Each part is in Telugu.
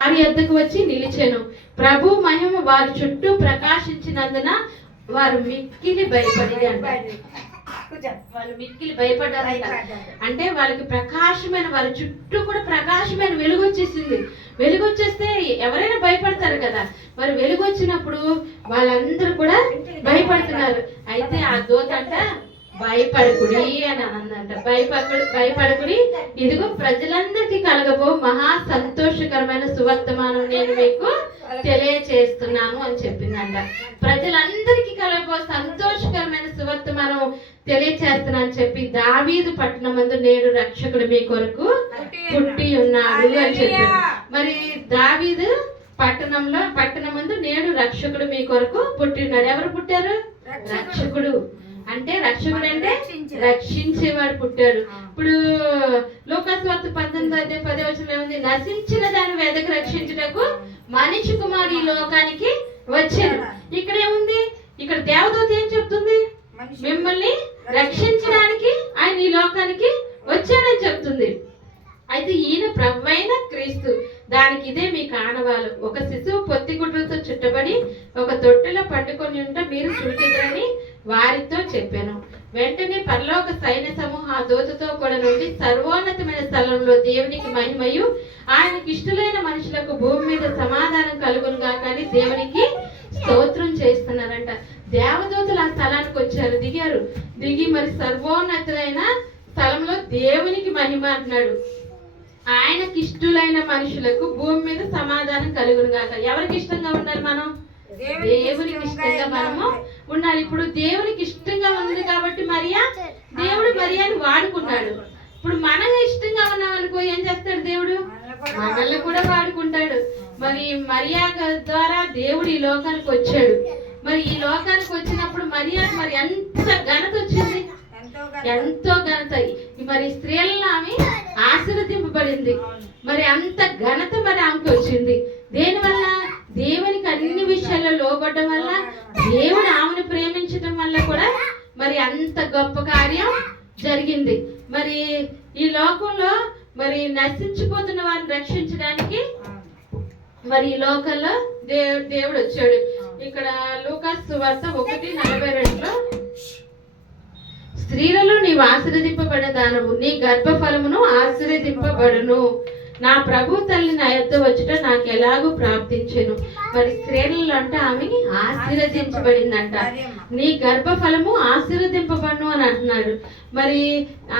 వారి యొద్దకు వచ్చి నిలిచెను. ప్రభు మహిమ వారి చుట్టూ ప్రకాశించినందున వారు మిక్కిలి భయపడి అంటారు. వాళ్ళు మిక్కిలి భయపడ్డారంట. అంటే వాళ్ళకి ప్రకాశమైన, వారి చుట్టూ కూడా ప్రకాశమైన వెలుగు వచ్చేసింది. వెలుగు వచ్చేస్తే ఎవరైనా భయపడతారు కదా. మరి వెలుగు వచ్చినప్పుడు వాళ్ళందరూ కూడా భయపడుతున్నారు. అయితే ఆ దూత అంట భయపడకుడి అని అనందంట. భయపడకుడి, ఇదిగో ప్రజలందరికీ కలగబో మహా సంతోషకరమైన సువర్తమానం నేను మీకు తెలియచేస్తున్నాను అని చెప్పిందంట. ప్రజలందరికీ కలగబో సంతోషకరమైన సువర్తమానం తెలియచేస్తున్నా అని చెప్పి, దావీదు పట్టణమందు నేడు రక్షకుడు మీ కొరకు పుట్టి ఉన్నాడు అని చెప్పారు. మరి దావీదు పట్టణమందు నేడు రక్షకుడు మీ కొరకు పుట్టి ఉన్నాడు. ఎవరు పుట్టారు? రక్షకుడు. అంటే రక్షకుడు అంటే రక్షించేవాడు పుట్టాడు. ఇప్పుడు లూకాసు వార్త 19:10 ఏముంది? నశించిన దాని వెదకు రక్షించుటకు మనిషి కుమారుడు ఈ లోకానికి వచ్చాడు. ఇక్కడ ఏముంది? ఇక్కడ దేవదూత ఏం చెప్తుంది? మిమ్మల్ని రక్షించడానికి ఆయన ఈ లోకానికి వచ్చాడని చెప్తుంది. అయితే ఈయన ప్రభువైన క్రీస్తు. దానికి ఇదే మీ కానవాలు. ఒక శిశువు పొత్తిగుడ్డలతో చుట్టబడి ఒక తొట్టెలో పండుకొని ఉంటే మీరు చూచిదని వారితో చెప్పాను. వెంటనే పరలోక సైన్య సమూహం ఆ దూతతో కూడా నుండి సర్వోన్నతమైన స్థలంలో దేవునికి మహిమయు ఆయనకి ఇష్టలైన మనుషులకు భూమి మీద సమాధానం కలుగునుగా కానీ దేవునికి స్తోత్రం చేస్తున్నారంట. దేవదూతలు ఆ స్థలానికి వచ్చారు, దిగి మరి సర్వోన్నతులైన స్థలంలో దేవునికి మహిమ అంటున్నాడు. ఆయనకి ఇష్టలైన మనుషులకు భూమి మీద సమాధానం కలుగును గాక. ఎవరికి ఇష్టంగా ఉండాలి? మనం దేవునికి ఇష్టంగా మనము ఉండాలి. ఇప్పుడు దేవునికి ఇష్టంగా ఉంది కాబట్టి దేవుడు మరియాని వాడుకున్నాడు. ఇప్పుడు మనం ఇష్టంగా ఉన్నాం అనుకో, ఏం చేస్తాడు? దేవుడు మనల్ని కూడా వాడుకుంటాడు. మరి మరియా ద్వారా దేవుడు ఈ లోకానికి వచ్చాడు. మరి ఈ లోకానికి వచ్చినప్పుడు మరియాకి మరి ఎంత ఘనత వచ్చింది, ఎంతో ఘనత. మరి స్త్రీలను ఆమె ఆశీర్వదింపబడింది. మరి అంత ఘనత మరి ఆమెకు వచ్చింది. దేనివల్ల? దేవునికి అన్ని విషయాల్లో లోబడ్డం వల్ల, దేవుడు ఆమెను ప్రేమించడం వల్ల కూడా మరి అంత గొప్ప కార్యం జరిగింది. మరి ఈ లోకంలో మరి నశించిపోతున్న వారిని రక్షించడానికి మరి ఈ లోకంలో దేవుడు వచ్చాడు. ఇక్కడ లూకాసు వార్త 1:42 స్త్రీలలో నీవు ఆశీర్వదింపబడిన దానవు, నీ గర్భఫలమును ఆశీర్వదింపబడును. నా ప్రభు తల్లి నా యొద్ద వచ్చుట నాకు ఎలాగూ ప్రాప్తించెను. మరి స్త్రీలలో అంటే ఆమె ఆశీర్వదించబడిందంట. నీ గర్భఫలము ఆశీర్వదింపబడును అని అంటున్నాడు. మరి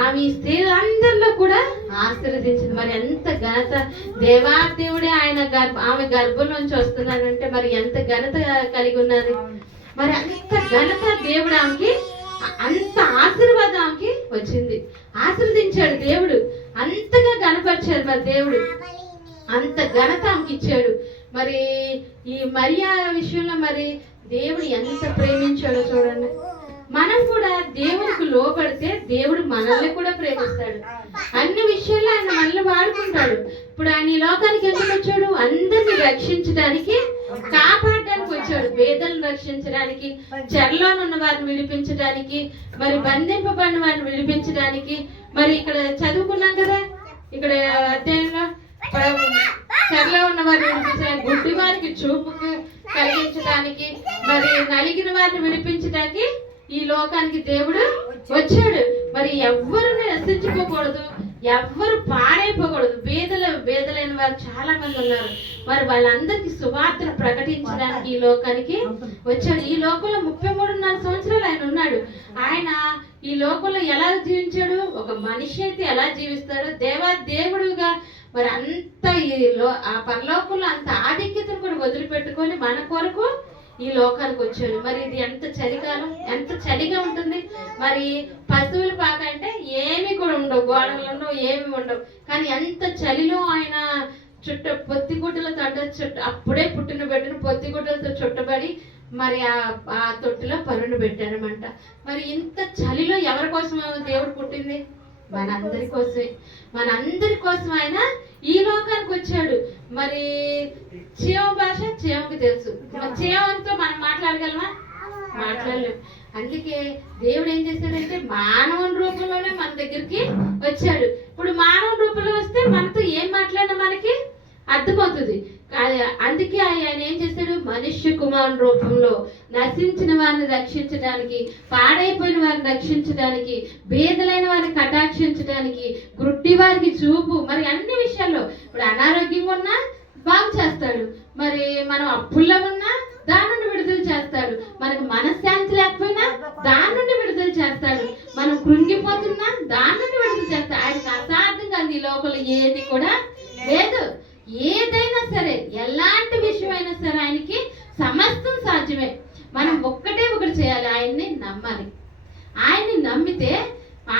ఆమె స్త్రీలందరిలో కూడా ఆశీర్వదించింది. మరి ఎంత ఘనత! దేవాదేవుడే ఆమె గర్భంలోంచి వస్తున్నాడంటే మరి ఎంత ఘనత కలిగి ఉన్నది. మరి అంత ఘనత దేవుడు ఆమెకి, అంత ఆశీర్వాదానికి వచ్చింది. ఆశీర్వదించాడు దేవుడు, అంతగా ఘనపరిచాడు. మరి దేవుడు అంత ఘనత ఆమెకి ఇచ్చాడు. మరి ఈ మరియా విషయంలో మరి దేవుడు ఎంత ప్రేమించాడో చూడండి. మనం కూడా దేవునికి లోబడితే దేవుడు మనల్ని కూడా ప్రేమిస్తాడు. అన్ని విషయాల్లో ఆయన మనల్ని వాడుకుంటాడు. ఇప్పుడు ఆయన ఈ లోకానికి ఎందుకు వచ్చాడు? అందరిని రక్షించడానికి, కాపాడడానికి వచ్చాడు. పేదలను రక్షించడానికి, చెరలోనున్న వారిని విడిపించడానికి, మరి బంధింపబడిన వారిని విడిపించడానికి. మరి ఇక్కడ చదువుకున్నాం కదా, ఇక్కడ అధ్యాయంలో చెరలో ఉన్న వారిని విడిపించడానికి, గుడ్డి వారికి చూపుకు కలిగించడానికి, మరి నలిగిన వారిని విడిపించడానికి ఈ లోకానికి దేవుడు వచ్చాడు. మరి ఎవ్వరు నశించుకోకూడదు, ఎవ్వరు పాడైపోకూడదు. బేదలైన వారు చాలా మంది ఉన్నారు. మరి వాళ్ళందరికీ సువార్తను ప్రకటించడానికి ఈ లోకానికి వచ్చాడు. ఈ లోకంలో 33.5 సంవత్సరాలు ఆయన ఉన్నాడు. ఆయన ఈ లోకంలో ఎలా జీవించాడు? ఒక మనిషి అయితే ఎలా జీవిస్తాడో దేవుడుగా మరి అంత ఆ పరలోకంలో అంత ఆధిక్యతను కూడా వదిలిపెట్టుకొని మన కొరకు ఈ లోకానికి వచ్చాడు. మరి ఇది ఎంత చలికాలం, ఎంత చలిగా ఉంటుంది. మరి పశువుల పాక అంటే ఏమి కూడా ఉండవు, గోడలు ఉండవు, ఏమి ఉండవు. కానీ ఎంత చలిలో ఆయన పొత్తిగుడ్డలతో అప్పుడే పుట్టిన బిడ్డను పొత్తిగుడ్డలతో చుట్టబడి మరి ఆ తొట్టిలో పరుండు పెట్టారనమాట. మరి ఇంత చలిలో ఎవరి కోసం దేవుడు పుట్టింది? మనందరి కోసం ఆయన ఈ లోకానికి వచ్చాడు. మరి చీమ భాష చీమకి తెలుసు. చీమతో మనం మాట్లాడగలమా? మాట్లాడలేము. అందుకే దేవుడు ఏం చేశాడంటే మానవుని రూపంలోనే మన దగ్గరికి వచ్చాడు. ఇప్పుడు మానవుని రూపంలో వస్తే మనతో ఏం మాట్లాడినా మనకి అర్థమవుతుంది. అందుకే ఆయన ఏం చేస్తాడు, మనుష్య కుమారుని రూపంలో నశించిన వారిని రక్షించడానికి, పాడైపోయిన వారిని రక్షించడానికి, బీదలైన వారిని కటాక్షించడానికి, గుడ్డి వారికి చూపు, మరి అన్ని విషయాల్లో ఇప్పుడు అనారోగ్యంగా ఉన్నా బాగు చేస్తాడు, మరి మనం అప్పుల్లో ఉన్నా దాని నుండి విడుదల చేస్తాడు, మనకు మనశ్శాంతి లేకపోయినా దాని నుండి విడుదల చేస్తాడు, మనం కృంగిపోతున్నా దాని నుండి విడుదల చేస్తాడు. ఆయనకు అసాధ్యంగా ఈ లోపల ఏది కూడా లేదు. ఏదైనా సరే, ఎలాంటి విషయమైనా సరే ఆయనకి సమస్తం సాధ్యమే. మనం ఒకటి చేయాలి, ఆయన్ని నమ్మాలి. ఆయన్ని నమ్మితే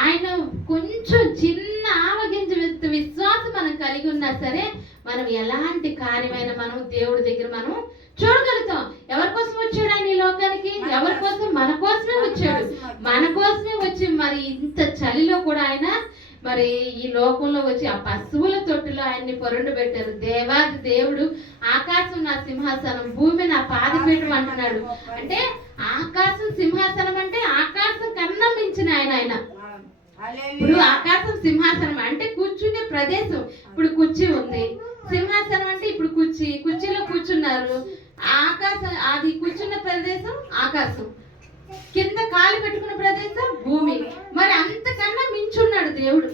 ఆయన కొంచెం చిన్న ఆవగింజ విశ్వాసం మనం కలిగి ఉన్నా సరే మనం ఎలాంటి కార్యమైన మనం దేవుడి దగ్గర మనం చూడగలుగుతాం. ఎవరి కోసం వచ్చాడు ఆయన ఈ లోకానికి? ఎవరి కోసం? మన కోసమే వచ్చాడు. మన కోసమే వచ్చి మరి ఇంత చలిలో కూడా ఆయన మరి ఈ లోకంలో వచ్చి ఆ పశువుల తొట్టులో ఆయన్ని పొరండు పెట్టారు. దేవాది దేవుడు ఆకాశం నా సింహాసనం, భూమి నా పాదపీఠం అంటున్నాడు. అంటే ఆకాశం సింహాసనం అంటే ఆకాశం కన్నా మించిన ఆయన. ఇప్పుడు ఆకాశం సింహాసనం అంటే కూర్చునే ప్రదేశం. ఇప్పుడు కుర్చీ ఉంది, సింహాసనం అంటే ఇప్పుడు కుర్చీలో కూర్చున్నారు. ఆకాశం, అది కూర్చున్న ప్రదేశం ఆకాశం, కింద కాలు పెట్టుకున్న ప్రదేశం భూమి. మరి అంతకన్నా మించున్నాడు దేవుడు.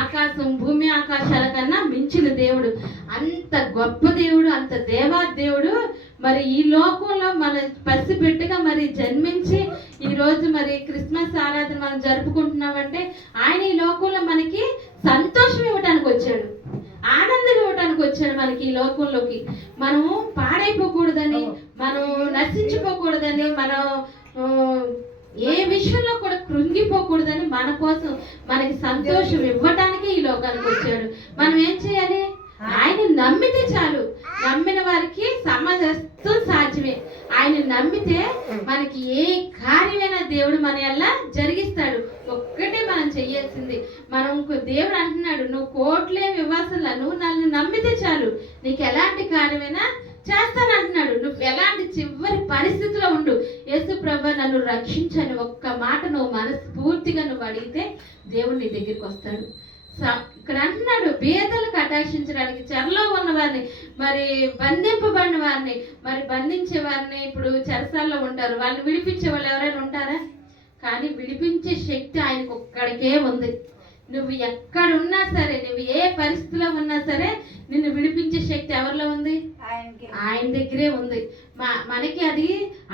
ఆకాశం భూమి ఆకాశాల కన్నా మించిన దేవుడు, అంత గొప్ప దేవుడు, అంత దేవా దేవుడు మరి ఈ లోకంలో మన పసిబిడ్డగా మరి జన్మించి ఈరోజు మరి క్రిస్మస్ ఆరాధన మనం జరుపుకుంటున్నామంటే ఆయన ఈ లోకంలో మనకి సంతోషం ఇవ్వటానికి వచ్చాడు, ఆనందం ఇవ్వటానికి వచ్చాడు మనకి ఈ లోకంలోకి. మనము పాడైపోకూడదని, మనం నశించిపోకూడదని, మనం ఏ విషయంలో కూడా కృంగిపోకూడదని మన కోసం మనకి సంతోషం ఇవ్వటానికి ఈ లోకానికి వచ్చాడు. మనం ఏం చేయాలి? ఆయన నమ్మితే చాలు. నమ్మిన వారికి సమస్తం సాధ్యమే. ఆయన నమ్మితే మనకి ఏ కార్యమైనా దేవుడు మన ఎలా జరిగిస్తాడు. ఒక్కటే మనం చెయ్యాల్సింది, మనం దేవుడు అంటున్నాడు, నువ్వు కోట్లేమి ఇవ్వాల్సిందా, నువ్వు నన్ను నమ్మితే చాలు, నీకు ఎలాంటి కార్యమైనా చేస్తానంటున్నాడు. నువ్వు ఎలాంటి చివరి పరిస్థితిలో ఉండు, యేసు ప్రభు నన్ను రక్షించని ఒక్క మాట నువ్వు మనస్ఫూర్తిగా నువ్వు అడిగితే దేవుడు నీ దగ్గరికి వస్తాడు. ఇక్కడ అంటున్నాడు, బీదలకు కటాక్షించడానికి, చెరలో ఉన్న వారిని, మరి బంధింపబడిన వారిని, మరి బంధించే వారిని, ఇప్పుడు చెరసాల్లో ఉంటారు, వాళ్ళని విడిపించే వాళ్ళు ఎవరైనా ఉంటారా? కానీ విడిపించే శక్తి ఆయనకు ఒక్కడికే ఉంది. నువ్వు ఎక్కడున్నా సరే, నువ్వు ఏ పరిస్థితిలో ఉన్నా సరే నిన్ను విడిపించే శక్తి ఎవరిలో ఉంది? ఆయన దగ్గరే ఉంది. మనకి అది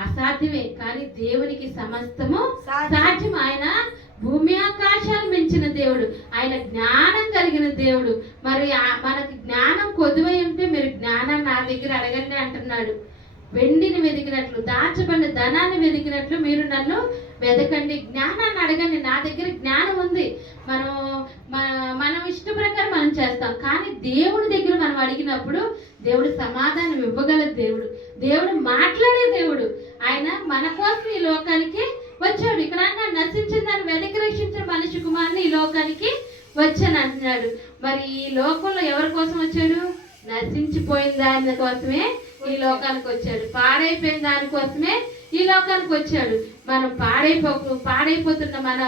అసాధ్యమే, కానీ దేవునికి సమస్తము సాధ్యం. ఆయన భూమి ఆకాశాలు మించిన దేవుడు, ఆయన జ్ఞానం కలిగిన దేవుడు. మరి మనకి జ్ఞానం కొద్దువై ఉంటే మీరు జ్ఞానాన్ని నా దగ్గర అడగండి అంటున్నాడు. వెండిని వెతికినట్లు, దాచబడిన ధనాన్ని వెతికినట్లు మీరు నన్ను వెతకండి, జ్ఞానాన్ని అడగండి. నా దగ్గర జ్ఞానం ఉంది. మనం ఇష్ట ప్రకారం మనం చేస్తాం, కానీ దేవుడి దగ్గర మనం అడిగినప్పుడు దేవుడు సమాధానం ఇవ్వగల దేవుడు, దేవుడు మాట్లాడే దేవుడు. ఆయన మన కోసం ఈ లోకానికి వచ్చాడు. ఇక్కడ నశించిన దాన్ని వెతికి రక్షించిన మనిషి కుమారుని ఈ లోకానికి వచ్చాను అంటున్నాడు. మరి ఈ లోకంలో ఎవరి కోసం వచ్చాడు? నశించిపోయిన దాని కోసమే ఈ లోకానికి వచ్చాడు. పాడైపోయిన దానికోసమే ఈ లోకానికి వచ్చాడు. మనం పాడైపోతున్న మన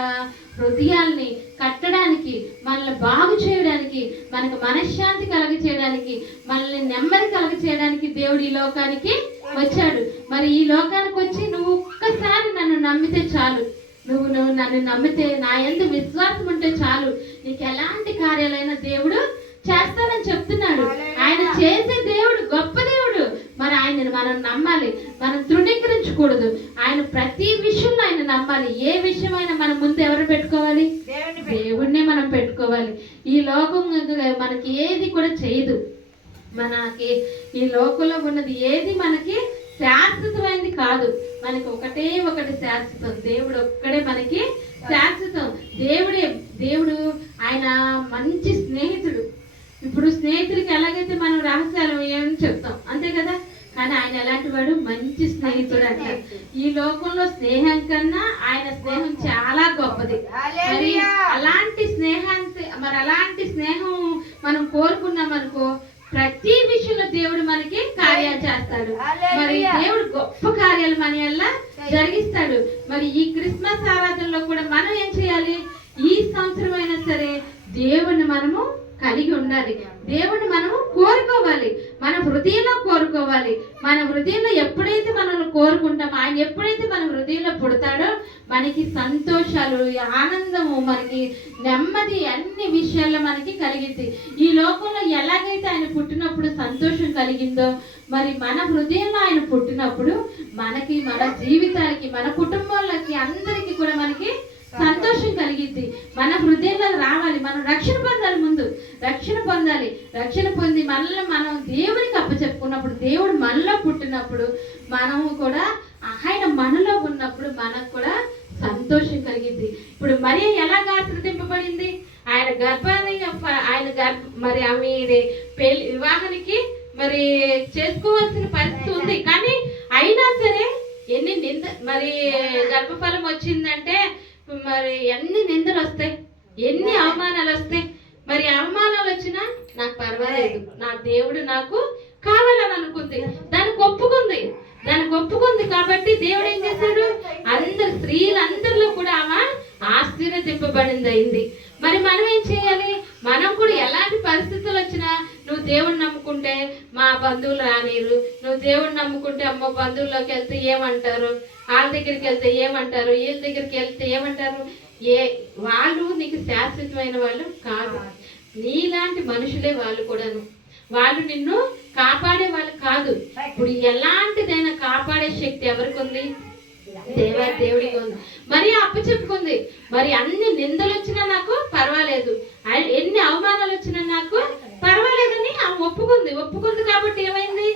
హృదయాల్ని కట్టడానికి, మనల్ని బాగు చేయడానికి, మనకు మనశ్శాంతి కలగ చేయడానికి, మనల్ని నెమ్మది కలగ చేయడానికి దేవుడు ఈ లోకానికి వచ్చాడు. మరి ఈ లోకానికి వచ్చి నువ్వు ఒక్కసారి నన్ను నమ్మితే చాలు, నువ్వు నన్ను నమ్మితే, నా యందు విశ్వాసం ఉంటే చాలు, నీకు ఎలాంటి కార్యాలైనా దేవుడు చేస్తానని చెప్తున్నాడు. ఆయన చేసే దేవుడు గొప్ప దేవుడు. మరి ఆయనను మనం నమ్మాలి, మనం తృణీకరించకూడదు. ఆయన ప్రతి విషయంలో ఆయన నమ్మాలి. ఏ విషయమైనా మనం ముందు ఎవరు పెట్టుకోవాలి? దేవుడినే మనం పెట్టుకోవాలి. ఈ లోకం మనకి ఏది కూడా చేయదు. మనకి ఈ లోకంలో ఉన్నది ఏది మనకి శాశ్వతమైనది కాదు. మనకి ఒకటి శాశ్వతం, దేవుడు ఒక్కడే మనకి శాశ్వతం. దేవుడు ఆయన మంచి స్నేహితుడు. ఇప్పుడు స్నేహితుడికి ఎలాగైతే మనం రహస్యాలు ఏమని చెప్తాం, అంతే కదా? కానీ ఆయన ఎలాంటి వాడు? మంచి స్నేహితుడు అంట. ఈ లోకంలో స్నేహం కన్నా ఆయన స్నేహం చాలా గొప్పది. మరి అలాంటి స్నేహం మనం కోరుకున్నాం అనుకో, ప్రతి విషయంలో దేవుడు మనకి కార్యాలు చేస్తాడు. మరి దేవుడు గొప్ప కార్యాలు మన వల్ల జరిగిస్తాడు. మరి ఈ క్రిస్మస్ ఆరాధనలో కూడా మనం ఏం చేయాలి? ఈ సంవత్సరం అయినా సరే దేవుణ్ణి మనము కలిగి ఉండాలి. దేవుణ్ణి మనం కోరుకోవాలి, మన హృదయంలో కోరుకోవాలి. మన హృదయంలో ఎప్పుడైతే మనల్ని కోరుకుంటామో, ఆయన ఎప్పుడైతే మన హృదయంలో పుడతాడో మనకి సంతోషాలు, ఆనందము, మనకి నెమ్మది అన్ని విషయాల్లో మనకి కలిగింది. ఈ లోకంలో ఎలాగైతే ఆయన పుట్టినప్పుడు సంతోషం కలిగిందో, మరి మన హృదయంలో ఆయన పుట్టినప్పుడు మనకి, మన జీవితాలకి, మన కుటుంబాలకి, అందరికీ కూడా మనకి సంతోషం కలిగిద్ది. మన హృదయంలో రావాలి. మనం రక్షణ పొందాలి. ముందు రక్షణ పొందాలి. రక్షణ పొంది మనల్ని మనం దేవునికి అప్పచెప్పుకున్నప్పుడు, దేవుడు మనలో పుట్టినప్పుడు, మనము కూడా ఆయన మనలో ఉన్నప్పుడు మనకు కూడా సంతోషం కలిగిద్ది. ఇప్పుడు మరి ఎలా ఆశీర్వదింపబడింది? ఆయన గర్భాన్ని, మరి ఆమె పెళ్లి వివాహానికి మరి చేసుకోవాల్సిన పరిస్థితి ఉంది. కానీ అయినా సరే ఎన్ని మరి గర్భఫలం వచ్చిందంటే మరి ఎన్ని నిందలు వస్తాయి, ఎన్ని అవమానాలు వస్తాయి. మరి అవమానాలు వచ్చినా నాకు పర్వాలేదు, నా దేవుడు నాకు కావాలని అనుకుంది, దానికి ఒప్పుకుంది కాబట్టి దేవుడు ఏం చేశాడు? అందరు స్త్రీలందరిలో కూడా ఆమె ఆశీర్వదింపబడింది అయింది. మరి మనం ఏం చేయాలి? మనం కూడా ఎలాంటి పరిస్థితులు వచ్చినా, నువ్వు దేవుడిని నమ్ముకుంటే మా బంధువులు రానిరు, నువ్వు దేవుడిని నమ్ముకుంటే అమ్మో బంధువుల్లోకి వెళ్తే ఏమంటారు, వాళ్ళ దగ్గరికి వెళ్తే ఏమంటారు, వీళ్ళ దగ్గరికి వెళ్తే ఏమంటారు, వాళ్ళు నీకు శాశ్వతమైన వాళ్ళు కాదు. నీలాంటి మనుషులే వాళ్ళు కూడాను. వాళ్ళు నిన్ను కాపాడే వాళ్ళు కాదు. ఇప్పుడు ఎలాంటిదైనా కాపాడే శక్తి ఎవరికి ఉంది? దేవుడికి ఉంది. మరి అప్పచెప్పుకుంది. మరి అన్ని నిందలు వచ్చినా నాకు పర్వాలేదు, ఎన్ని అవమానాలు వచ్చినా నాకు పర్వాలేదని ఆమె ఒప్పుకుంది కాబట్టి ఏమైంది?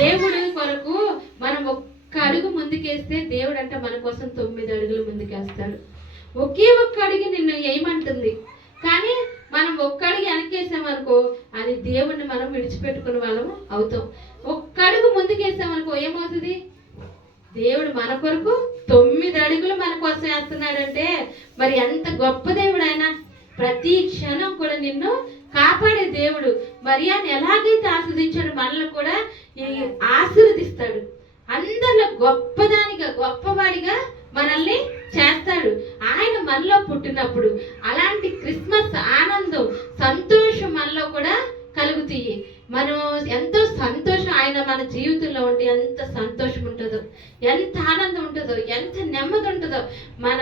దేవుడి కొరకు మనం ఒక్క అడుగు ముందుకేస్తే దేవుడు అంటే మన కోసం 9 అడుగులు ముందుకేస్తాడు. ఒకే ఒక్క అడుగు నిన్ను ఏమంటుంది. కానీ మనం ఒక్క అడుగు వెనకేసామనుకో, అది దేవుడిని మనం విడిచిపెట్టుకునే వాళ్ళము అవుతాం. ఒక్క అడుగు ముందుకేసామనుకో ఏమవుతుంది? దేవుడు మన కొరకు 9 అడుగులు మన కోసం వేస్తున్నాడంటే మరి ఎంత గొప్ప దేవుడు ఆయన. ప్రతి క్షణం కూడా నిన్ను కాపాడే దేవుడు. మరి ఆయన ఎలాగైతే ఆశీర్వదించాడు, మనల్ని కూడా ఆశీర్వదిస్తాడు. అందరిలో గొప్పవాడిగా మనల్ని చేస్తాడు. ఆయన మనలో పుట్టినప్పుడు అలాంటి క్రిస్మస్ ఆనందం, సంతోషం మనలో కూడా కలుగుతాయి. మనం ఎంతో సంతోషం, ఆయన మన జీవితంలో ఉంటే ఎంత సంతోషం ఉంటుందో, ఎంత ఆనందం ఉంటుందో, ఎంత నెమ్మది ఉంటుందో. మన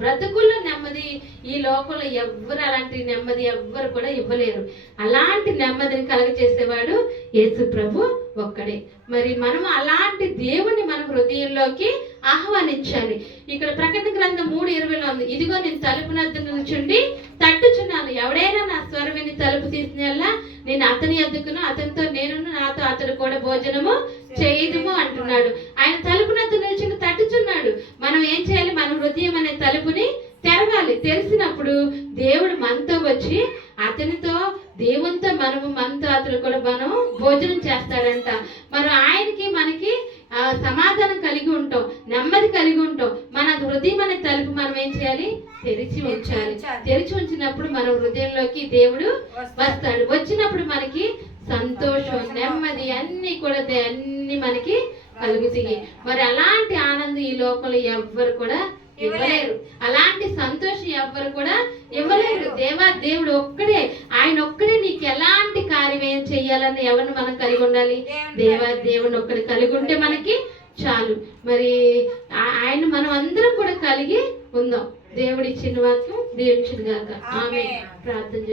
బ్రతుకుల్లో నెమ్మది ఈ లోకంలో ఎవ్వరు అలాంటి నెమ్మది ఎవ్వరు కూడా ఇవ్వలేరు. అలాంటి నెమ్మదిని కలగచేసేవాడు యేసు ప్రభు ఒక్కడే. మరి మనం అలాంటి దేవుణ్ణి మన హృదయంలోకి ఆహ్వానించాలి. ఇక్కడ ప్రకటన గ్రంథం 3:20లో ఉంది, ఇదిగో నేను తలుపు వద్ద నిల్చుండి తట్టుచున్నాను, ఎవడైనా నా స్వరం విని తలుపు తీసినల్లా నేను అతని ఎద్దుకును, అతనితో నేను, నాతో అతడు కూడా భోజనము చేయదుము అంటున్నాడు. ఆయన తలుపు వద్ద నిల్చుని తట్టుచున్నాడు. మనం ఏం చేయాలి? మన హృదయం అనే తలుపుని తెరవాలి. తెరిచినప్పుడు దేవుడు మనతో వచ్చి అతనితో, దేవునితో మనతో అతను కూడా మనం భోజనం చేస్తాడంట. మనం ఆయనకి మనకి సమాధానం కలిగి ఉంటాం, నెమ్మది కలిగి ఉంటాం. మన హృదయం అనే తలుపు మనం ఏం చేయాలి? తెరిచి ఉంచాలి. తెరిచి ఉంచినప్పుడు మన హృదయంలోకి దేవుడు వస్తాడు. వచ్చినప్పుడు మనకి సంతోషం, నెమ్మది అన్ని కూడా అన్ని మనకి కలుగుతాయి. మరి అలాంటి ఆనందం ఈ లోకంలో ఎవ్వరు కూడా ఇవ్వలేరు. అలాంటి సంతోషం ఎవ్వరు కూడా ఇవ్వలేరు. దేవుడు ఒక్కడే, ఆయన ఒక్కడే నీకు ఎలాంటి కార్యం ఏం చెయ్యాలని ఎవరిని మనం కలిగి ఉండాలి? దేవుని ఒక్కడే కలిగి ఉంటే మనకి చాలు. మరి ఆయన మనం అందరం కూడా కలిగి ఉందాం. దేవుడి ఇచ్చిన వాక్యం దీవించును గాక. ఆమేన్. ప్రార్థన